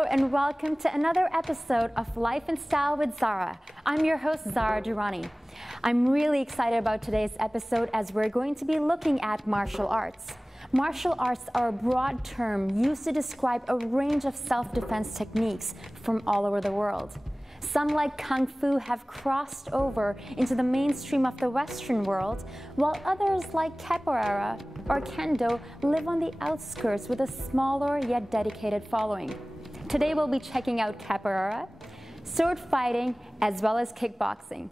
Hello and welcome to another episode of Life and Style with Zara. I'm your host, Zara Durrani. I'm really excited about today's episode as we're going to be looking at martial arts. Martial arts are a broad term used to describe a range of self-defense techniques from all over the world. Some, like Kung Fu, have crossed over into the mainstream of the Western world, while others, like Capoeira or Kendo, live on the outskirts with a smaller yet dedicated following. Today we'll be checking out Capoeira, sword fighting, as well as kickboxing.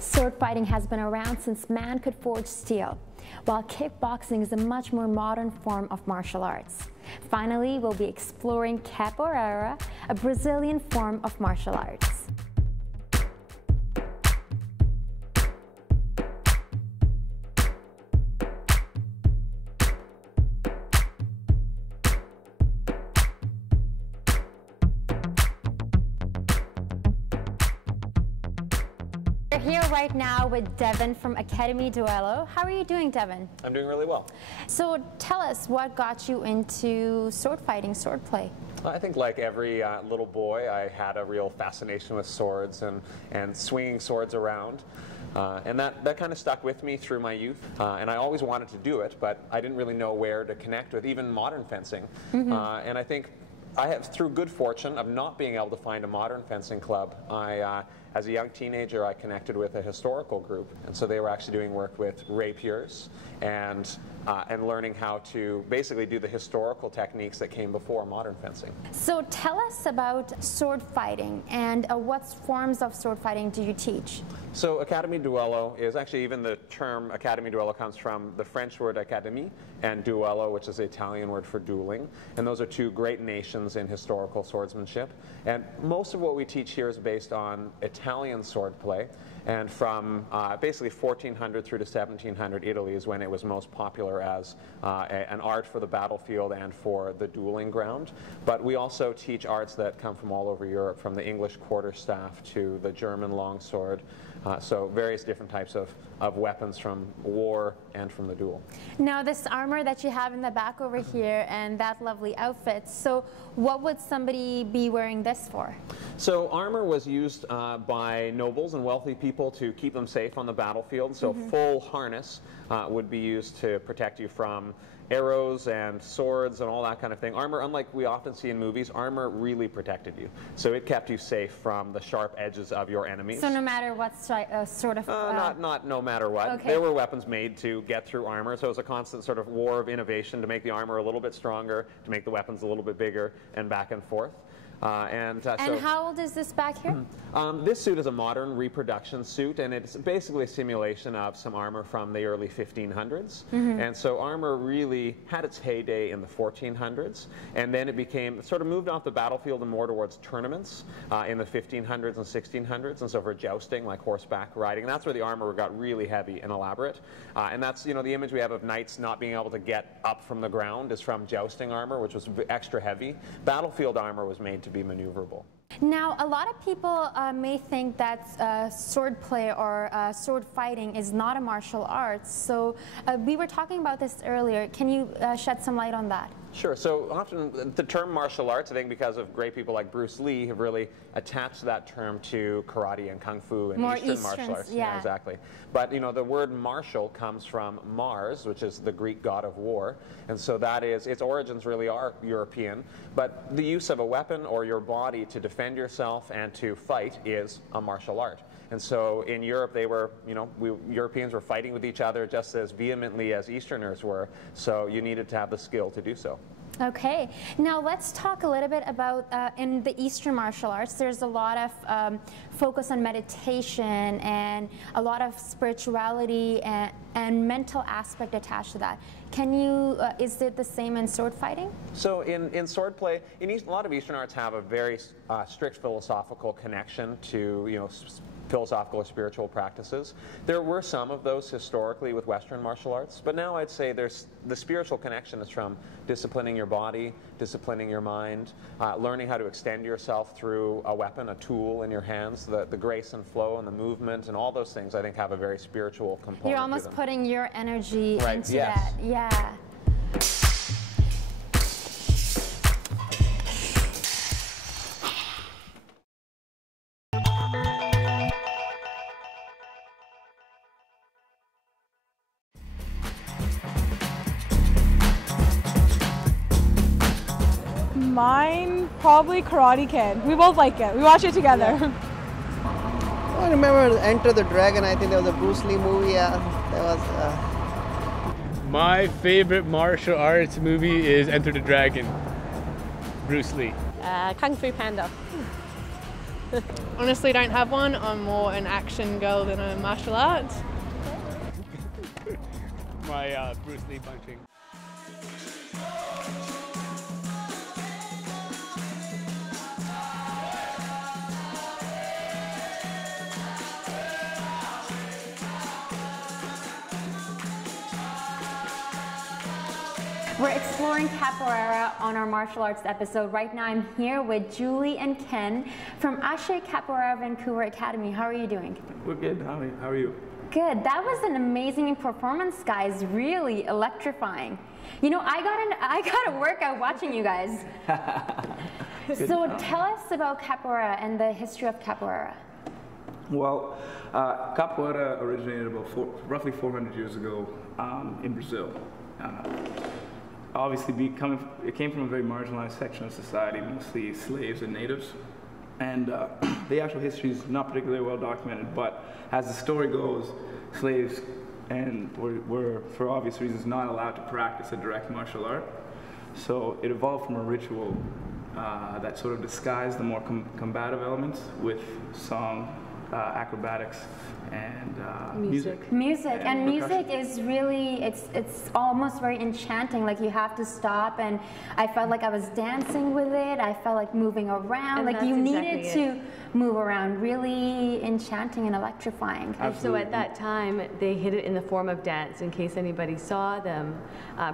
Sword fighting has been around since man could forge steel, while kickboxing is a much more modern form of martial arts. Finally, we'll be exploring Capoeira, a Brazilian form of martial arts. We're here right now with Devin from Academy Duello. How are you doing, Devin? I'm doing really well. So tell us, what got you into sword fighting, sword play? I think like every little boy, I had a real fascination with swords and swinging swords around. And that kind of stuck with me through my youth. And I always wanted to do it, but I didn't really know where to connect with, even modern fencing. And I think I have, through good fortune of not being able to find a modern fencing club, as a young teenager, I connected with a historical group, and so they were actually doing work with rapiers and learning how to basically do the historical techniques that came before modern fencing. So tell us about sword fighting, and what forms of sword fighting do you teach? So Academy Duello is actually, even the term Academy Duello comes from the French word académie and duello, which is the Italian word for dueling. And those are two great nations in historical swordsmanship. And most of what we teach here is based on Italian sword play. And from basically 1400 through to 1700, Italy is when it was most popular as an art for the battlefield and for the dueling ground. But we also teach arts that come from all over Europe, from the English quarterstaff to the German longsword. So various different types of weapons from war and from the duel. Now this armor that you have in the back over here and that lovely outfit, so what would somebody be wearing this for? So armor was used by nobles and wealthy people to keep them safe on the battlefield. So full harness would be used to protect you from arrows and swords and all that kind of thing. Armor, unlike we often see in movies, armor really protected you. So it kept you safe from the sharp edges of your enemies. So no matter what sort of... Not no matter what. Okay. There were weapons made to get through armor, so it was a constant sort of war of innovation to make the armor a little bit stronger, to make the weapons a little bit bigger, and back and forth. And how old is this back here? This suit is a modern reproduction suit, and it's basically a simulation of some armor from the early 1500s. And so armor really had its heyday in the 1400s, and then it became, sort of moved off the battlefield and more towards tournaments in the 1500s and 1600s, and so for jousting, like horseback riding. And that's where the armor got really heavy and elaborate. And that's, you know, the image we have of knights not being able to get up from the ground is from jousting armor, which was extra heavy. Battlefield armor was made to be maneuverable. Now, a lot of people may think that sword play or sword fighting is not a martial art. So we were talking about this earlier. Can you shed some light on that? Sure. So often the term martial arts, I think because of great people like Bruce Lee, have really attached that term to karate and kung fu and Eastern martial arts. Yeah, exactly. But you know, the word martial comes from Mars, which is the Greek god of war, and so that is, its origins really are European. But the use of a weapon or your body to defend yourself and to fight is a martial art. And so in Europe, they were, you know, Europeans were fighting with each other just as vehemently as Easterners were. So you needed to have the skill to do so. Okay, now let's talk a little bit about in the Eastern martial arts, there's a lot of focus on meditation and a lot of spirituality and mental aspect attached to that. Can you, is it the same in sword fighting? So in sword play, a lot of Eastern arts have a very strict philosophical connection to, you know, philosophical or spiritual practices. There were some of those historically with Western martial arts, but now I'd say there's the spiritual connection is from disciplining your body, disciplining your mind, learning how to extend yourself through a weapon, a tool in your hands, the grace and flow and the movement and all those things I think have a very spiritual component. You're almost putting your energy right. into yes. that. Yeah. Mine, probably Karate Kid. We both like it. We watch it together. Yeah. I remember Enter the Dragon. I think there was a Bruce Lee movie. Yeah, there was. My favorite martial arts movie is Enter the Dragon. Bruce Lee. Kung Fu Panda. Honestly, don't have one. I'm more an action girl than a martial arts. My Bruce Lee punching. We're exploring capoeira on our martial arts episode. Right now I'm here with Julie and Ken from Ashe Capoeira Vancouver Academy. How are you doing? We're good. How are you? Good. That was an amazing performance, guys. Really electrifying. You know, I got a workout watching you guys. So tell us about capoeira and the history of capoeira. Well, capoeira originated about roughly 400 years ago in Brazil. Obviously, it came from a very marginalized section of society, mostly slaves and natives. And the actual history is not particularly well documented, but as the story goes, slaves were, for obvious reasons, not allowed to practice a direct martial art. So it evolved from a ritual that sort of disguised the more combative elements with song, acrobatics, and music. And music is really, it's almost very enchanting. Like you have to stop, and I felt like I was dancing with it. I felt like moving around. And like you needed to move around. Really enchanting and electrifying. So at that time, they hid it in the form of dance. In case anybody saw them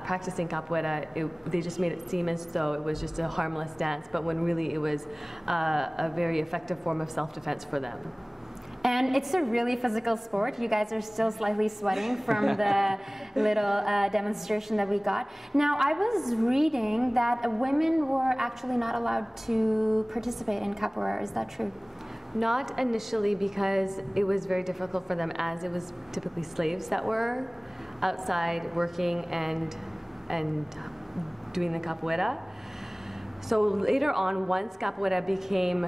practicing capoeira, they just made it seem as though it was just a harmless dance, but when really it was a very effective form of self-defense for them. And it's a really physical sport. You guys are still slightly sweating from the little demonstration that we got. Now, I was reading that women were actually not allowed to participate in capoeira. Is that true? Not initially, because it was very difficult for them, as it was typically slaves that were outside working and doing the capoeira. So later on, once capoeira became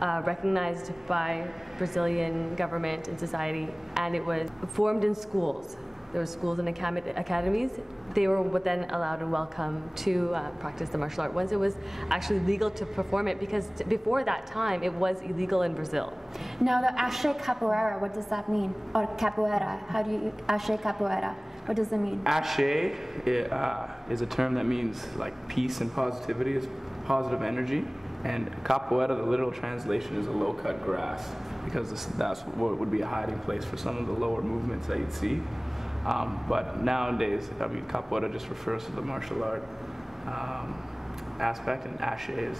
recognized by Brazilian government and society, and it was formed in schools, there were schools and academies, they were then allowed and welcome to practice the martial art once it was actually legal to perform it, because before that time it was illegal in Brazil. Now the Ashe Capoeira, what does that mean? Or capoeira, how do you, Ashe Capoeira, what does it mean? Ashe is a term that means like peace and positivity, is positive energy, and capoeira, the literal translation, is a low-cut grass, because that's what would be a hiding place for some of the lower movements that you'd see. But nowadays, I mean, capoeira just refers to the martial art aspect, and Ashe is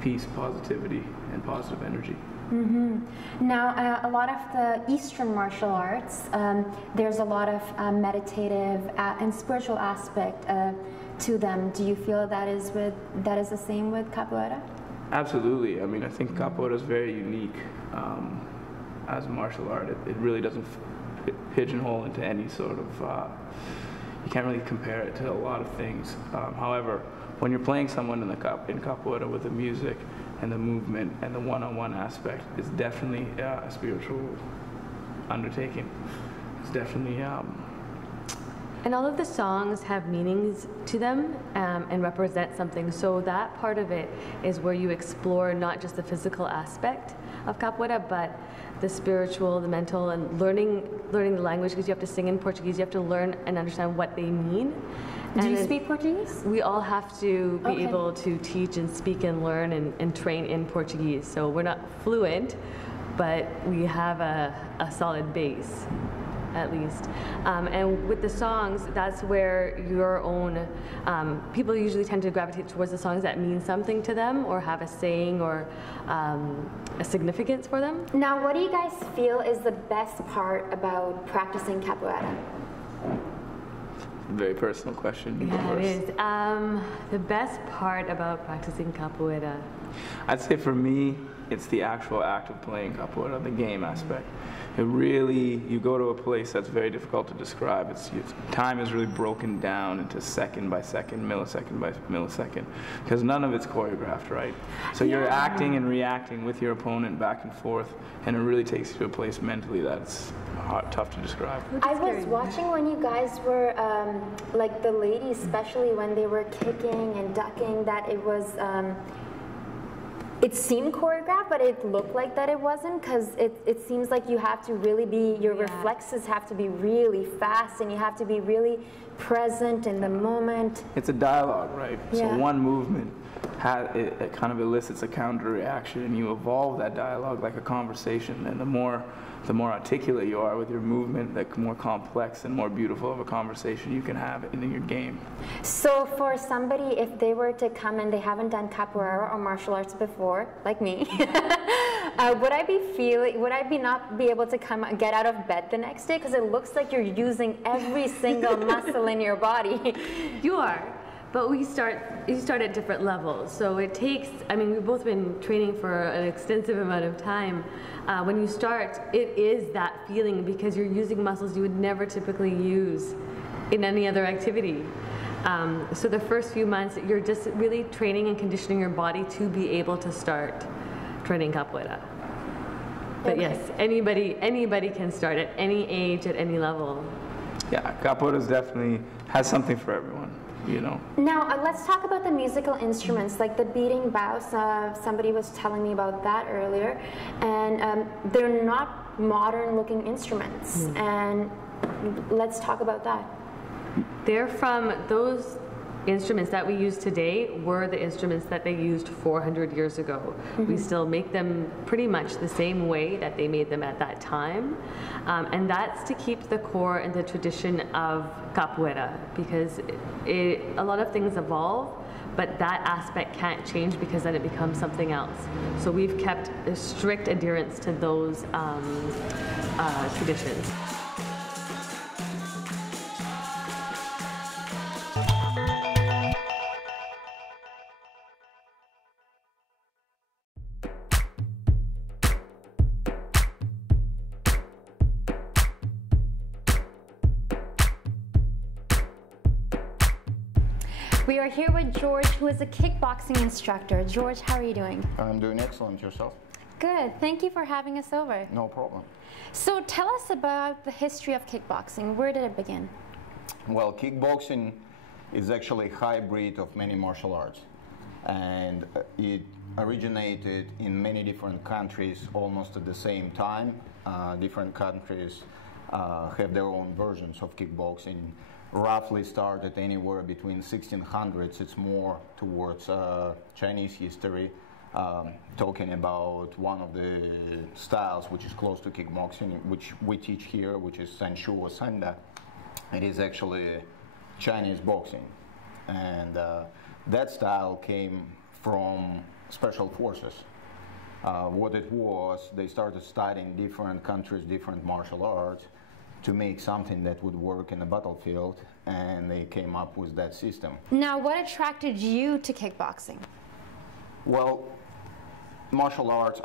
peace, positivity, and positive energy. Mm-hmm. Now, a lot of the Eastern martial arts, there's a lot of meditative and spiritual aspect to them. Do you feel that is the same with capoeira? Absolutely. I mean, I think capoeira is very unique as a martial art. It really doesn't pigeonhole into any sort of, you can't really compare it to a lot of things. However, when you're playing someone in capoeira with the music and the movement and the one-on-one aspect, it's definitely a spiritual undertaking. It's definitely and all of the songs have meanings to them and represent something. So that part of it is where you explore not just the physical aspect of capoeira, but the spiritual, the mental, and learning the language, because you have to sing in Portuguese. You have to learn and understand what they mean. Do you speak Portuguese? We all have to be able to teach and speak and learn and train in Portuguese. So we're not fluent, but we have a solid base. at least. And with the songs, that's where your own, people usually tend to gravitate towards the songs that mean something to them or have a saying or a significance for them. Now, what do you guys feel is the best part about practicing capoeira? Very personal question. Yeah, it is. The best part about practicing capoeira? I'd say for me, it's the actual act of playing capoeira, the game aspect. It really, you go to a place that's very difficult to describe. Time is really broken down into second by second, millisecond by millisecond, because none of it's choreographed, right? So you're acting and reacting with your opponent back and forth, and it really takes you to a place mentally that's tough to describe. I was watching when you guys were, like the ladies, especially when they were kicking and ducking, that it was, it seemed choreographed, but it looked like that it wasn't, because it seems like you have to really be, your reflexes have to be really fast, and you have to be really present in the moment. It's a dialogue, right? Yeah. So one movement, it kind of elicits a counter reaction, and you evolve that dialogue like a conversation, and the more articulate you are with your movement, the more complex and more beautiful of a conversation you can have in your game. So for somebody, if they were to come and they haven't done capoeira or martial arts before, like me, would I not be able to get out of bed the next day? Because it looks like you're using every single muscle in your body. You are. But you start at different levels. So it takes, I mean, we've both been training for an extensive amount of time. When you start, it is that feeling because you're using muscles you would never typically use in any other activity. So the first few months, you're just really training and conditioning your body to be able to start training capoeira. But yes, anybody can start at any age, at any level. Yeah, capoeira definitely has something for everyone. You know. Now, let's talk about the musical instruments, like the beating bows. Somebody was telling me about that earlier, and they're not modern-looking instruments. And let's talk about that. They're from those instruments that we use today were the instruments that they used 400 years ago. We still make them pretty much the same way that they made them at that time. And that's to keep the core and the tradition of capoeira, because a lot of things evolve, but that aspect can't change because then it becomes something else. So we've kept a strict adherence to those traditions. We are here with George, who is a kickboxing instructor. George, how are you doing? I'm doing excellent. Yourself? Good. Thank you for having us over. No problem. So tell us about the history of kickboxing. Where did it begin? Well, kickboxing is actually a hybrid of many martial arts. And it originated in many different countries almost at the same time. Different countries have their own versions of kickboxing. Roughly started anywhere between 1600s. It's more towards Chinese history, talking about one of the styles which is close to kickboxing, which we teach here, which is Sanshu or Sanda. It is actually Chinese boxing. And that style came from special forces. What it was, they started studying different countries, different martial arts, to make something that would work in the battlefield, and they came up with that system. Now, what attracted you to kickboxing? Well, martial arts,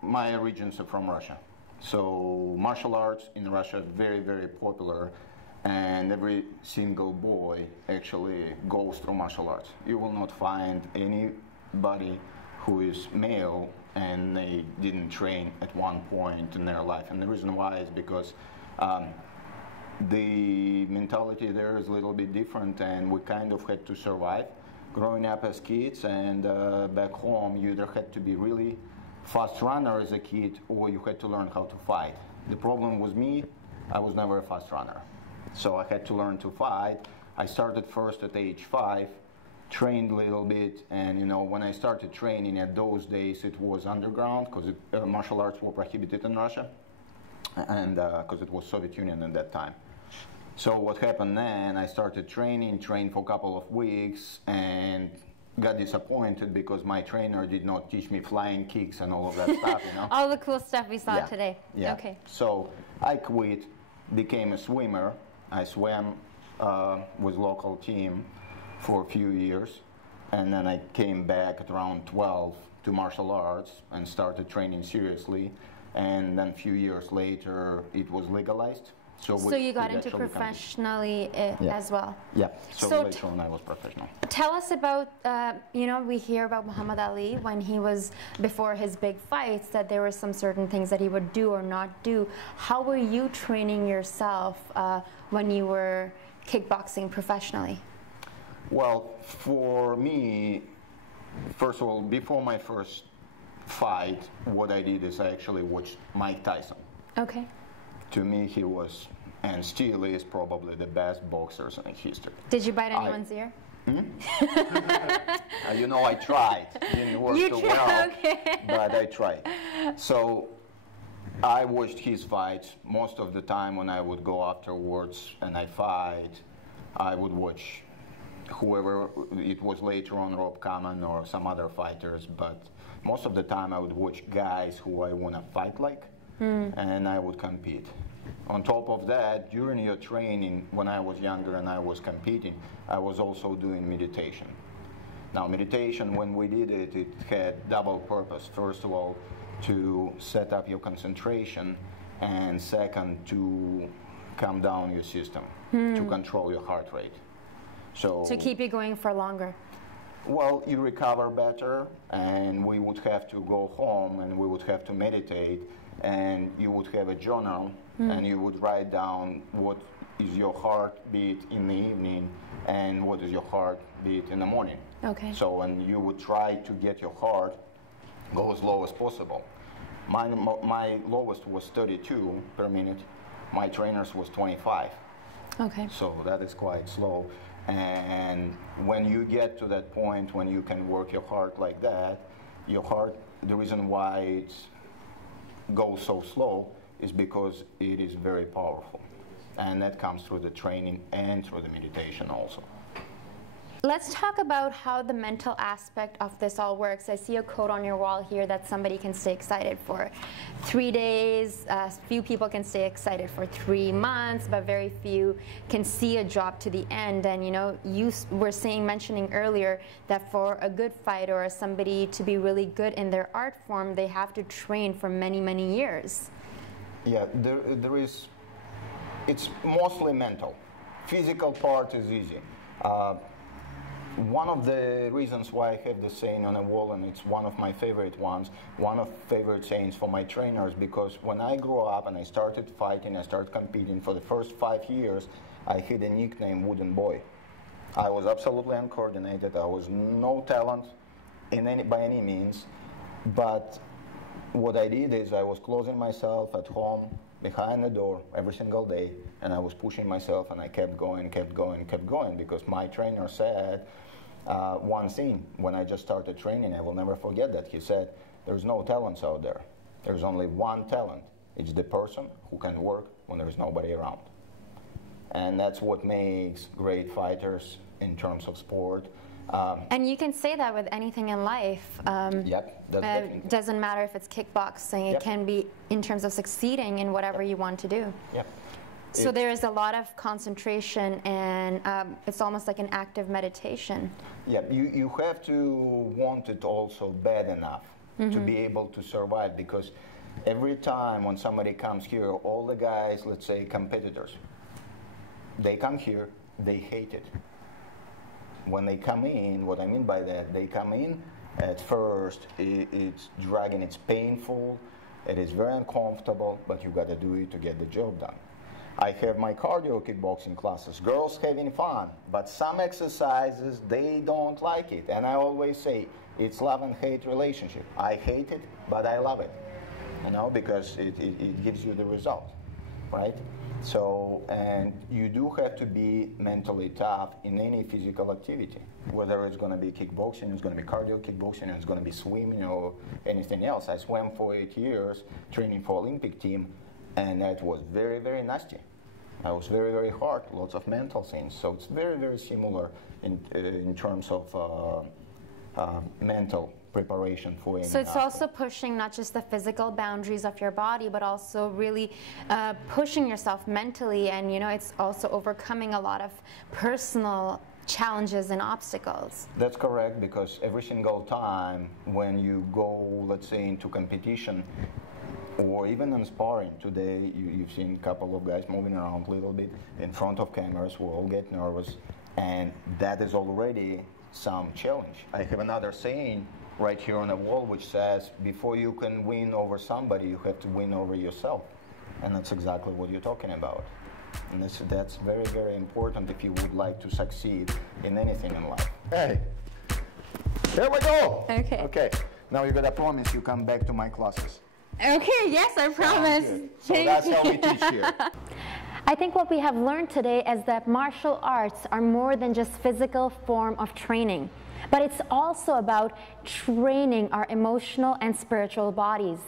my origins are from Russia. So martial arts in Russia are very, very popular, and every single boy actually goes through martial arts. You will not find anybody who is male and they didn't train at one point in their life. And the reason why is because the mentality there is a little bit different, and we kind of had to survive growing up as kids. And back home, you either had to be really fast runner as a kid, or you had to learn how to fight. The problem was me, I was never a fast runner. So I had to learn to fight. I started first at age 5, trained a little bit, and when I started training, at those days it was underground, because martial arts were prohibited in Russia. and because it was Soviet Union at that time. So what happened then, I started trained for a couple of weeks, and got disappointed because my trainer did not teach me flying kicks and all of that stuff, you know. All the cool stuff we saw today. Yeah. Okay. So I quit, became a swimmer. I swam with local team for a few years, and then I came back at around 12 to martial arts and started training seriously. And then a few years later, it was legalized. So you got into professionally as well? Yeah, so later on I was professional. Tell us about, you know, we hear about Muhammad Ali when he was, before his big fights, that there were some certain things that he would do or not do. How were you training yourself when you were kickboxing professionally? Well, for me, first of all, before my first fight, what I did is I actually watched Mike Tyson. Okay. To me, he was, and still is, probably the best boxers in history. Did you bite anyone's ear? You know, I tried. Didn't work too well, okay. but I tried. So I watched his fights. Most of the time when I would go afterwards and I fight, I would watch whoever, it was later on Rob Kaman or some other fighters, but most of the time I would watch guys who I want to fight like. And I would compete. On top of that, during your training, when I was younger and I was competing, I was also doing meditation. Now, meditation, when we did it, it had double purpose. First of all, to set up your concentration, and second, to calm down your system, to control your heart rate. So to keep you going for longer. Well, you recover better, and we would have to go home and we would have to meditate, and you would have a journal and you would write down what is your heartbeat in the evening and what is your heartbeat in the morning. Okay. So, and you would try to get your heart go as low as possible. My lowest was 32 per minute. My trainer's was 25. Okay. So that is quite slow. And when you get to that point when you can work your heart like that, your heart, the reason why it goes so slow is because it is very powerful. And that comes through the training and through the meditation also. Let's talk about how the mental aspect of this all works. I see a quote on your wall here that somebody can stay excited for 3 days. Few people can stay excited for 3 months, but very few can see a drop to the end. And you know, you were mentioning earlier that for a good fighter or somebody to be really good in their art form, they have to train for many, many years. Yeah, there is. It's mostly mental. Physical part is easy. One of the reasons why I have the saying on the wall, and it's one of my favorite ones, one of favorite sayings for my trainers, because when I grew up and I started fighting, I started competing, for the first 5 years, I had a nickname, Wooden Boy. I was absolutely uncoordinated. I was no talent by any means, but what I did is I was closing myself at home behind the door every single day, and I was pushing myself, and I kept going, because my trainer said one thing when I just started training. I will never forget that. He said, there's no talents out there. There's only one talent. It's the person who can work when there's nobody around. And that's what makes great fighters in terms of sport. And you can say that with anything in life. Yep, that's definitely. Doesn't matter if it's kickboxing. Yep. It can be in terms of succeeding in whatever you want to do. Yep. So there is a lot of concentration, and it's almost like an active meditation. Yeah, you have to want it also bad enough to be able to survive, because every time when somebody comes here, all the guys, let's say competitors, they come here, they hate it. When they come in, what I mean by that, they come in, at first it's dragging, it's painful, it is very uncomfortable, but you got to do it to get the job done. I have my cardio kickboxing classes, girls having fun, but some exercises, they don't like it. And I always say, it's love and hate relationship. I hate it, but I love it, you know, because it gives you the result, right? So, and you do have to be mentally tough in any physical activity, whether it's going to be kickboxing, it's going to be cardio kickboxing, it's going to be swimming or anything else. I swam for 8 years, training for Olympic team. And that was very, very nasty. That was very, very hard, lots of mental things. So it's very, very similar in terms of mental preparation for So it's also pushing not just the physical boundaries of your body, but also really pushing yourself mentally, and you know, it's also overcoming a lot of personal challenges and obstacles. That's correct, because every single time when you go, let's say, into competition, or even in sparring, today you've seen a couple of guys moving around a little bit in front of cameras, we all get nervous, and that is already some challenge. I have another saying right here on the wall which says, before you can win over somebody, you have to win over yourself. And that's exactly what you're talking about. And that's very, very important if you would like to succeed in anything in life. Hey, here we go. Okay. Okay, now you gotta promise you come back to my classes. Okay, yes, I promise. So that's how we teach here. I think what we have learned today is that martial arts are more than just physical form of training, but it's also about training our emotional and spiritual bodies.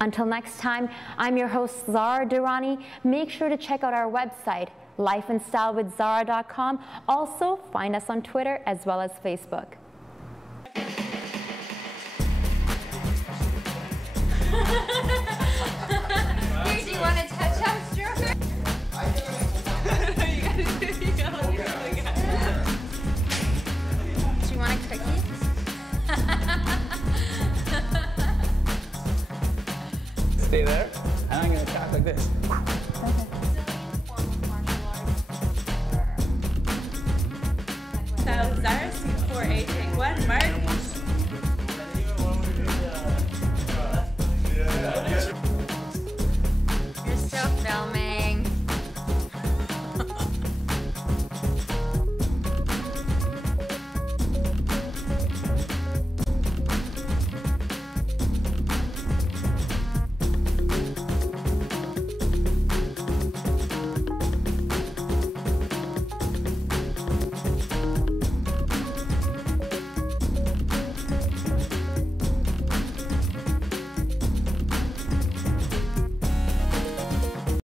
Until next time, I'm your host, Zara Durrani. Make sure to check out our website, lifeandstylewithzara.com. Also, find us on Twitter as well as Facebook. Here, do you want to touch up, Stroker? Do you want a cookie? Stay there, and I'm gonna tap like this.